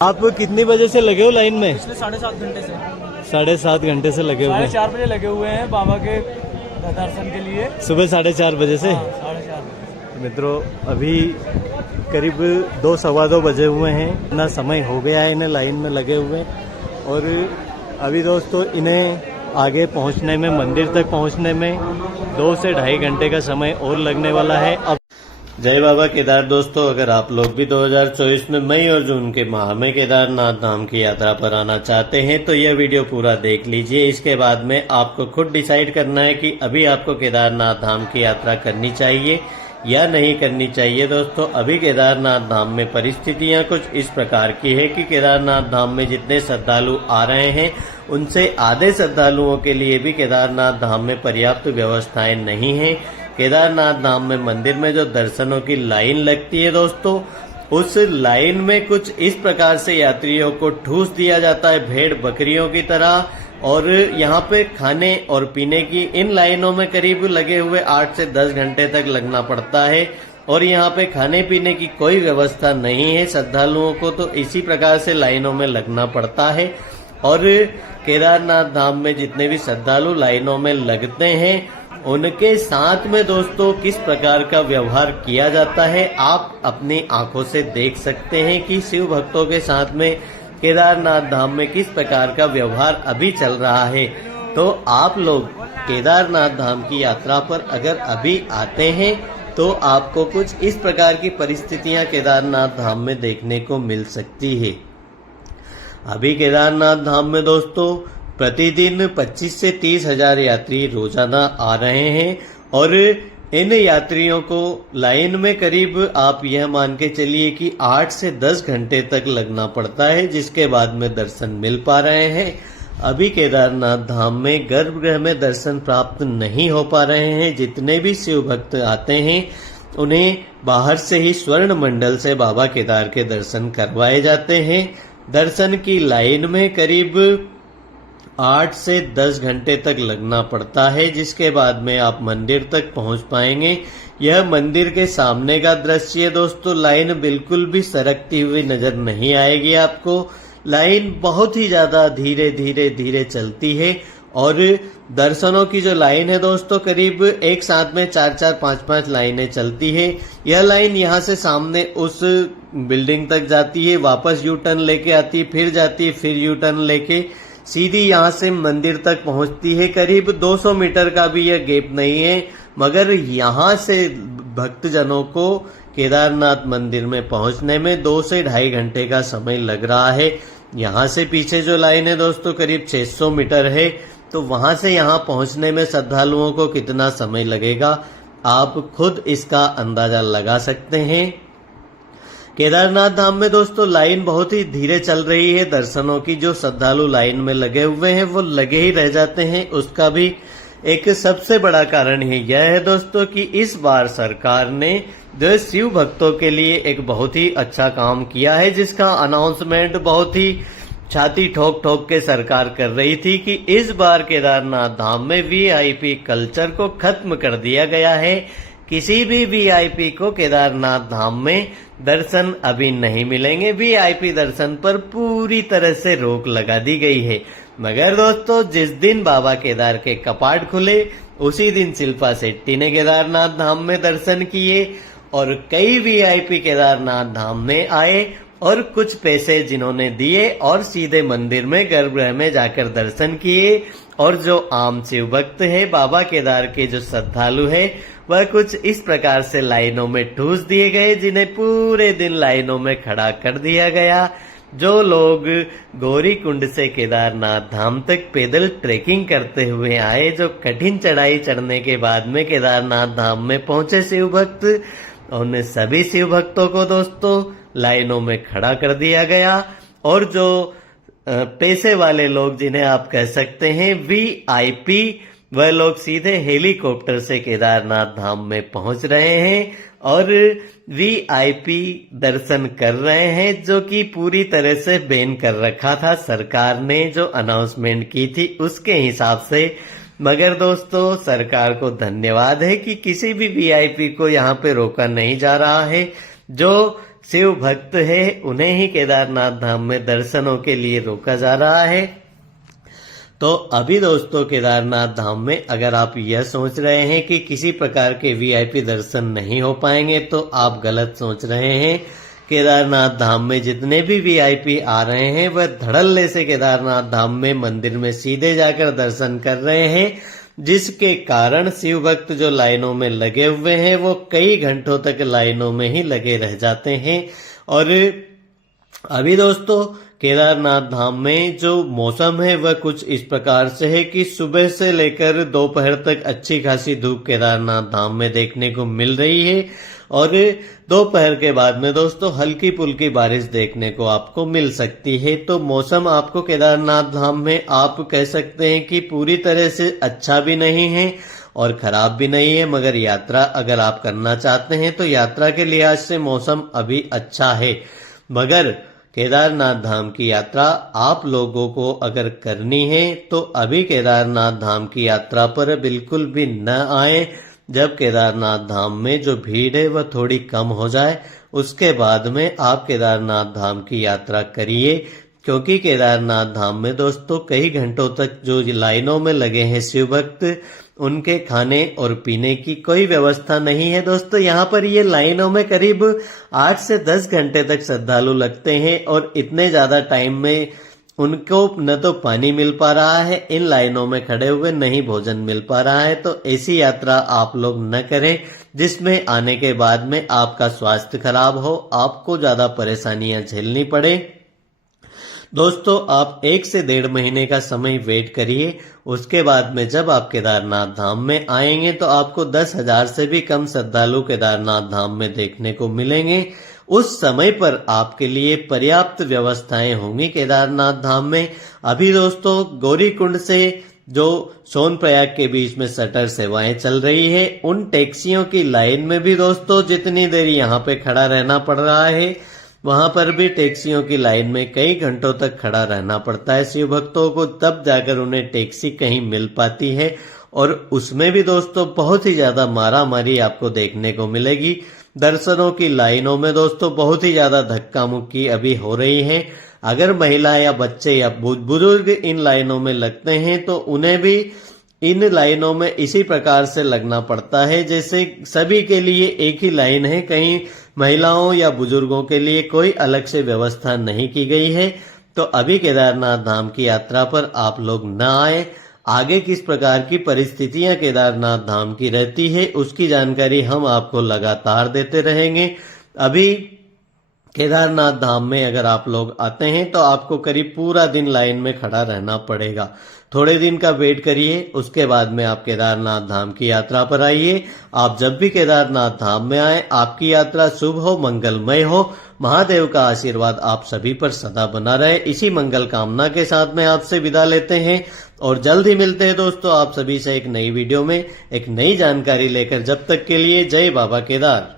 आप कितनी बजे से लगे हो लाइन में? पिछले 7.5 घंटे से। 7.5 घंटे से लगे हुए हैं। 4:30 बजे लगे हुए हैं बाबा के दर्शन के लिए। सुबह 4:30 बजे से। 4:30 मित्रों अभी करीब 2-2:15 बजे हुए हैं। इतना समय हो गया है इन्हें लाइन में लगे हुए। और अभी दोस्तों इन्हें आगे पहुंचने में, मंदिर तक पहुंचने में 2 से 2.5 घंटे का समय और लगने वाला है। अब जय बाबा केदार दोस्तों, अगर आप लोग भी 2024 में मई और जून के माह में केदारनाथ धाम की यात्रा पर आना चाहते हैं तो यह वीडियो पूरा देख लीजिए। इसके बाद में आपको खुद डिसाइड करना है कि अभी आपको केदारनाथ धाम की यात्रा करनी चाहिए या नहीं करनी चाहिए। दोस्तों अभी केदारनाथ धाम में परिस्थितियां कुछ इस प्रकार की है कि केदारनाथ धाम में जितने श्रद्धालु आ रहे हैं उनसे आधे श्रद्धालुओं के लिए भी केदारनाथ धाम में पर्याप्त व्यवस्थाएं नहीं है। केदारनाथ धाम में मंदिर में जो दर्शनों की लाइन लगती है दोस्तों, उस लाइन में कुछ इस प्रकार से यात्रियों को ठूस दिया जाता है भेड़ बकरियों की तरह। और यहाँ पे खाने और पीने की इन लाइनों में करीब लगे हुए 8 से 10 घंटे तक लगना पड़ता है। और यहाँ पे खाने पीने की कोई व्यवस्था नहीं है श्रद्धालुओं को, तो इसी प्रकार से लाइनों में लगना पड़ता है। और केदारनाथ धाम में जितने भी श्रद्धालु लाइनों में लगते हैं उनके साथ में दोस्तों किस प्रकार का व्यवहार किया जाता है आप अपनी आंखों से देख सकते हैं कि शिव भक्तों के साथ में केदारनाथ धाम में किस प्रकार का व्यवहार अभी चल रहा है। तो आप लोग केदारनाथ धाम की यात्रा पर अगर अभी आते हैं तो आपको कुछ इस प्रकार की परिस्थितियां केदारनाथ धाम में देखने को मिल सकती है। अभी केदारनाथ धाम में दोस्तों प्रतिदिन 25 से 30 हजार यात्री रोजाना आ रहे हैं। और इन यात्रियों को लाइन में करीब आप यह मान के चलिए कि 8 से 10 घंटे तक लगना पड़ता है, जिसके बाद में दर्शन मिल पा रहे हैं। अभी केदारनाथ धाम में गर्भगृह में दर्शन प्राप्त नहीं हो पा रहे हैं। जितने भी शिव भक्त आते हैं उन्हें बाहर से ही स्वर्ण मंडल से बाबा केदार के दर्शन करवाए जाते हैं। दर्शन की लाइन में करीब 8 से 10 घंटे तक लगना पड़ता है, जिसके बाद में आप मंदिर तक पहुंच पाएंगे। यह मंदिर के सामने का दृश्य है दोस्तों। लाइन बिल्कुल भी सरकती हुई नजर नहीं आएगी आपको। लाइन बहुत ही ज्यादा धीरे धीरे धीरे चलती है। और दर्शनों की जो लाइन है दोस्तों करीब एक साथ में 4-4, 5-5 लाइनें चलती है। यह लाइन यहाँ से सामने उस बिल्डिंग तक जाती है, वापस यू टर्न लेके आती है, फिर जाती है, फिर यू टर्न लेके सीधी यहाँ से मंदिर तक पहुंचती है। करीब 200 मीटर का भी यह गैप नहीं है, मगर यहाँ से भक्तजनों को केदारनाथ मंदिर में पहुंचने में 2 से 2.5 घंटे का समय लग रहा है। यहाँ से पीछे जो लाइन है दोस्तों करीब 600 मीटर है, तो वहां से यहाँ पहुंचने में श्रद्धालुओं को कितना समय लगेगा आप खुद इसका अंदाजा लगा सकते हैं। केदारनाथ धाम में दोस्तों लाइन बहुत ही धीरे चल रही है। दर्शनों की जो श्रद्धालु लाइन में लगे हुए हैं वो लगे ही रह जाते हैं। उसका भी एक सबसे बड़ा कारण ही यह है दोस्तों कि इस बार सरकार ने जो शिव भक्तों के लिए एक बहुत ही अच्छा काम किया है, जिसका अनाउंसमेंट बहुत ही छाती ठोक ठोक के सरकार कर रही थी कि इस बार केदारनाथ धाम में वीआईपी कल्चर को खत्म कर दिया गया है। किसी भी वीआईपी को केदारनाथ धाम में दर्शन अभी नहीं मिलेंगे। वीआईपी दर्शन पर पूरी तरह से रोक लगा दी गई है। मगर दोस्तों जिस दिन बाबा केदार के कपाट खुले उसी दिन शिल्पा शेट्टी ने केदारनाथ धाम में दर्शन किए और कई वीआईपी केदारनाथ धाम में आए और कुछ पैसे जिन्होंने दिए और सीधे मंदिर में गर्भगृह में जाकर दर्शन किए। और जो आम शिव भक्त है, बाबा केदार के जो श्रद्धालु है, वह कुछ इस प्रकार से लाइनों में ठूस दिए गए, जिन्हें पूरे दिन लाइनों में खड़ा कर दिया गया। जो लोग गौरी कुंड से केदारनाथ धाम तक पैदल ट्रेकिंग करते हुए आए, जो कठिन चढ़ाई चढ़ने के बाद में केदारनाथ धाम में पहुंचे शिव भक्त, उन सभी शिव भक्तों को दोस्तों लाइनों में खड़ा कर दिया गया। और जो पैसे वाले लोग, जिन्हें आप कह सकते हैं वीआईपी, वह लोग सीधे हेलीकॉप्टर से केदारनाथ धाम में पहुंच रहे हैं और वीआईपी दर्शन कर रहे हैं, जो कि पूरी तरह से बैन कर रखा था सरकार ने जो अनाउंसमेंट की थी उसके हिसाब से। मगर दोस्तों सरकार को धन्यवाद है कि किसी भी वीआईपी को यहाँ पे रोका नहीं जा रहा है। जो शिव भक्त है उन्हें ही केदारनाथ धाम में दर्शनों के लिए रोका जा रहा है। तो अभी दोस्तों केदारनाथ धाम में अगर आप यह सोच रहे हैं कि किसी प्रकार के वीआईपी दर्शन नहीं हो पाएंगे तो आप गलत सोच रहे हैं। केदारनाथ धाम में जितने भी वीआईपी आ रहे हैं वह धड़ल्ले से केदारनाथ धाम में मंदिर में सीधे जाकर दर्शन कर रहे हैं, जिसके कारण शिव भक्त जो लाइनों में लगे हुए हैं वो कई घंटों तक लाइनों में ही लगे रह जाते हैं। और अभी दोस्तों केदारनाथ धाम में जो मौसम है वह कुछ इस प्रकार से है कि सुबह से लेकर दोपहर तक अच्छी खासी धूप केदारनाथ धाम में देखने को मिल रही है और दोपहर के बाद में दोस्तों हल्की पुल्की बारिश देखने को आपको मिल सकती है। तो मौसम आपको केदारनाथ धाम में आप कह सकते हैं कि पूरी तरह से अच्छा भी नहीं है और खराब भी नहीं है, मगर यात्रा अगर आप करना चाहते हैं तो यात्रा के लिहाज से मौसम अभी अच्छा है। मगर केदारनाथ धाम की यात्रा आप लोगों को अगर करनी है तो अभी केदारनाथ धाम की यात्रा पर बिल्कुल भी न आए। जब केदारनाथ धाम में जो भीड़ है वह थोड़ी कम हो जाए उसके बाद में आप केदारनाथ धाम की यात्रा करिए, क्योंकि केदारनाथ धाम में दोस्तों कई घंटों तक जो लाइनों में लगे हैं शिव भक्त, उनके खाने और पीने की कोई व्यवस्था नहीं है। दोस्तों यहाँ पर ये लाइनों में करीब 8 से 10 घंटे तक श्रद्धालु लगते हैं और इतने ज्यादा टाइम में उनको न तो पानी मिल पा रहा है, इन लाइनों में खड़े हुए नहीं भोजन मिल पा रहा है। तो ऐसी यात्रा आप लोग न करें जिसमें आने के बाद में आपका स्वास्थ्य खराब हो, आपको ज्यादा परेशानियां झेलनी पड़े। दोस्तों आप 1 से 1.5 महीने का समय वेट करिए, उसके बाद में जब आप केदारनाथ धाम में आएंगे तो आपको 10,000 से भी कम श्रद्धालु केदारनाथ धाम में देखने को मिलेंगे। उस समय पर आपके लिए पर्याप्त व्यवस्थाएं होंगी केदारनाथ धाम में। अभी दोस्तों गौरीकुंड से जो सोनप्रयाग के बीच में शटर सेवाएं चल रही है, उन टैक्सियों की लाइन में भी दोस्तों जितनी देर यहाँ पे खड़ा रहना पड़ रहा है वहां पर भी टैक्सियों की लाइन में कई घंटों तक खड़ा रहना पड़ता है शिव भक्तों को, तब जाकर उन्हें टैक्सी कहीं मिल पाती है। और उसमें भी दोस्तों बहुत ही ज्यादा मारामारी आपको देखने को मिलेगी। दर्शनों की लाइनों में दोस्तों बहुत ही ज्यादा धक्का मुक्की अभी हो रही है। अगर महिला या बच्चे या बुजुर्ग इन लाइनों में लगते हैं तो उन्हें भी इन लाइनों में इसी प्रकार से लगना पड़ता है जैसे सभी के लिए एक ही लाइन है, कहीं महिलाओं या बुजुर्गों के लिए कोई अलग से व्यवस्था नहीं की गई है। तो अभी केदारनाथ धाम की यात्रा पर आप लोग न आए। आगे किस प्रकार की परिस्थितियां केदारनाथ धाम की रहती है उसकी जानकारी हम आपको लगातार देते रहेंगे। अभी केदारनाथ धाम में अगर आप लोग आते हैं तो आपको करीब पूरा दिन लाइन में खड़ा रहना पड़ेगा। थोड़े दिन का वेट करिए, उसके बाद में आप केदारनाथ धाम की यात्रा पर आइए। आप जब भी केदारनाथ धाम में आए आपकी यात्रा शुभ हो, मंगलमय हो। महादेव का आशीर्वाद आप सभी पर सदा बना रहे, इसी मंगल कामना के साथ में आपसे विदा लेते हैं और जल्द ही मिलते हैं दोस्तों आप सभी से एक नई वीडियो में एक नई जानकारी लेकर। जब तक के लिए जय बाबा केदार।